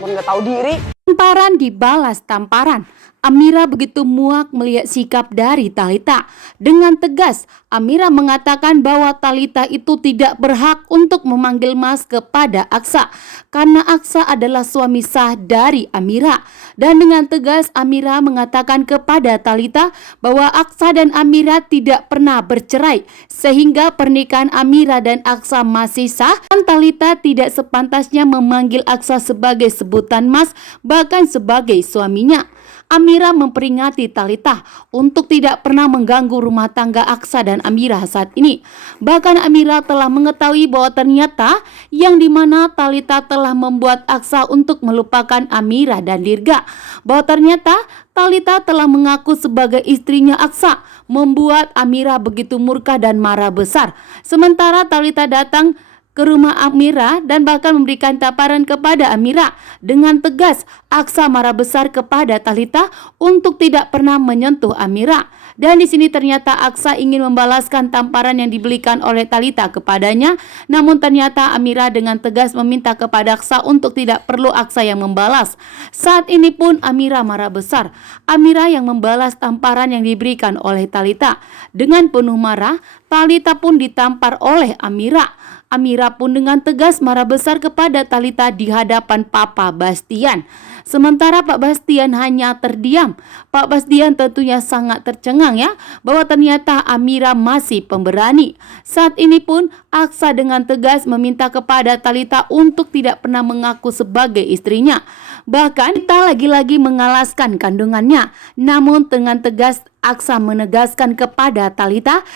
pun nggak tahu diri. Tamparan dibalas tamparan. Amira begitu muak melihat sikap dari Thalita. Dengan tegas, Amira mengatakan bahwa Thalita itu tidak berhak untuk memanggil Mas kepada Aksa, karena Aksa adalah suami sah dari Amira. Dan dengan tegas Amira mengatakan kepada Thalita bahwa Aksa dan Amira tidak pernah bercerai, sehingga pernikahan Amira dan Aksa masih sah, dan Thalita tidak sepantasnya memanggil Aksa sebagai sebutan Mas, bahkan sebagai suaminya. Amira memperingati Thalita untuk tidak pernah mengganggu rumah tangga Aksa dan Amira saat ini. Bahkan Amira telah mengetahui bahwa ternyata yang dimana Thalita telah membuat Aksa untuk melupakan Amira dan Dirga. Bahwa ternyata Thalita telah mengaku sebagai istrinya Aksa, membuat Amira begitu murka dan marah besar. Sementara Thalita datang ke rumah Amira dan bahkan memberikan tamparan kepada Amira. Dengan tegas, Aksa marah besar kepada Thalita untuk tidak pernah menyentuh Amira. Dan di sini ternyata Aksa ingin membalaskan tamparan yang diberikan oleh Thalita kepadanya. Namun ternyata Amira dengan tegas meminta kepada Aksa untuk tidak perlu Aksa yang membalas. Saat ini pun Amira marah besar. Amira yang membalas tamparan yang diberikan oleh Thalita. Dengan penuh marah, Thalita pun ditampar oleh Amira. Amira pun dengan tegas marah besar kepada Thalita di hadapan Papa Bastian. Sementara Pak Bastian hanya terdiam. Pak Bastian tentunya sangat tercengang ya, bahwa ternyata Amira masih pemberani. Saat ini pun Aksa dengan tegas meminta kepada Thalita untuk tidak pernah mengaku sebagai istrinya. Bahkan Thalita lagi-lagi mengalaskan kandungannya. Namun dengan tegas Aksa menegaskan kepada Thalita,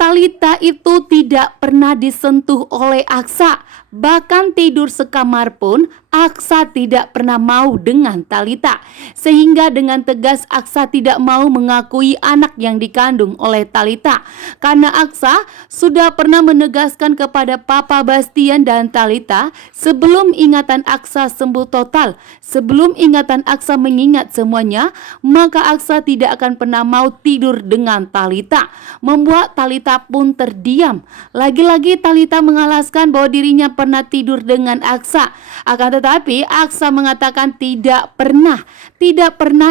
Thalita itu tidak pernah disentuh oleh Aksa. Bahkan tidur sekamar pun Aksa tidak pernah mau dengan Thalita. Sehingga dengan tegas Aksa tidak mau mengakui anak yang dikandung oleh Thalita. Karena Aksa sudah pernah menegaskan kepada Papa Bastian dan Thalita sebelum ingatan Aksa sembuh total, sebelum ingatan Aksa mengingat semuanya, maka Aksa tidak akan pernah mau tidur dengan Thalita. Membuat Thalita pun terdiam. Lagi-lagi Thalita mengalaskan bahwa dirinya pernah tidur dengan Aksa. Akan tetapi Aksa mengatakan tidak pernah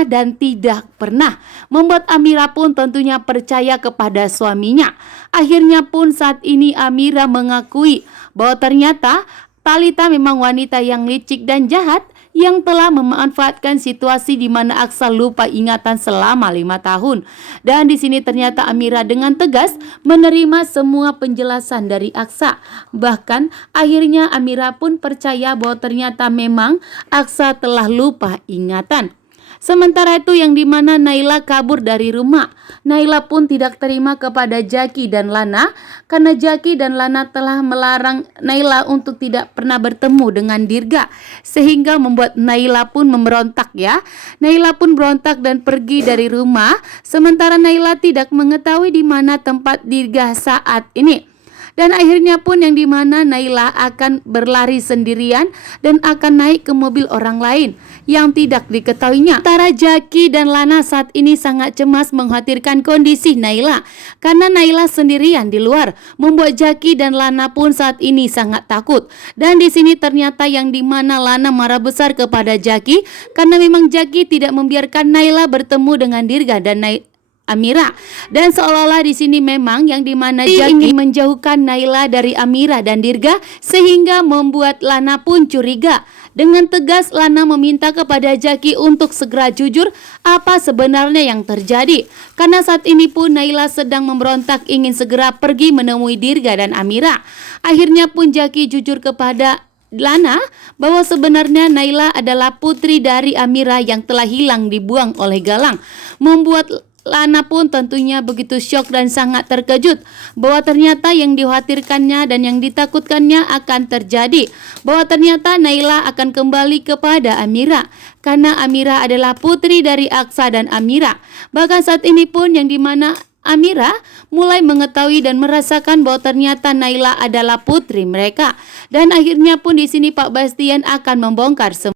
dan tidak pernah. Membuat Amira pun tentunya percaya kepada suaminya. Akhirnya pun saat ini Amira mengakui bahwa ternyata Thalita memang wanita yang licik dan jahat, yang telah memanfaatkan situasi di mana Aksa lupa ingatan selama 5 tahun. Dan di sini ternyata Amira dengan tegas menerima semua penjelasan dari Aksa. Bahkan akhirnya Amira pun percaya bahwa ternyata memang Aksa telah lupa ingatan. Sementara itu yang dimana Naila kabur dari rumah. Naila pun tidak terima kepada Jaki dan Lana, karena Jaki dan Lana telah melarang Naila untuk tidak pernah bertemu dengan Dirga, sehingga membuat Naila pun memberontak ya. Naila pun berontak dan pergi dari rumah. Sementara Naila tidak mengetahui di mana tempat Dirga saat ini. Dan akhirnya pun yang dimana Naila akan berlari sendirian dan akan naik ke mobil orang lain yang tidak diketahuinya. Antara Jaki dan Lana saat ini sangat cemas mengkhawatirkan kondisi Naila, karena Naila sendirian di luar, membuat Jaki dan Lana pun saat ini sangat takut. Dan di sini ternyata yang dimana Lana marah besar kepada Jaki, karena memang Jaki tidak membiarkan Naila bertemu dengan Dirga dan Amira. Dan seolah-olah di sini memang yang dimana Jaki ingin menjauhkan Naila dari Amira dan Dirga, sehingga membuat Lana pun curiga. Dengan tegas Lana meminta kepada Jaki untuk segera jujur apa sebenarnya yang terjadi. Karena saat ini pun Naila sedang memberontak ingin segera pergi menemui Dirga dan Amira. Akhirnya pun Jaki jujur kepada Lana bahwa sebenarnya Naila adalah putri dari Amira yang telah hilang dibuang oleh Galang. Membuat Lana pun tentunya begitu syok dan sangat terkejut bahwa ternyata yang dikhawatirkannya dan yang ditakutkannya akan terjadi, bahwa ternyata Naila akan kembali kepada Amira, karena Amira adalah putri dari Aksa dan Amira. Bahkan saat ini pun yang dimana Amira mulai mengetahui dan merasakan bahwa ternyata Naila adalah putri mereka. Dan akhirnya pun di sini Pak Bastian akan membongkar semua.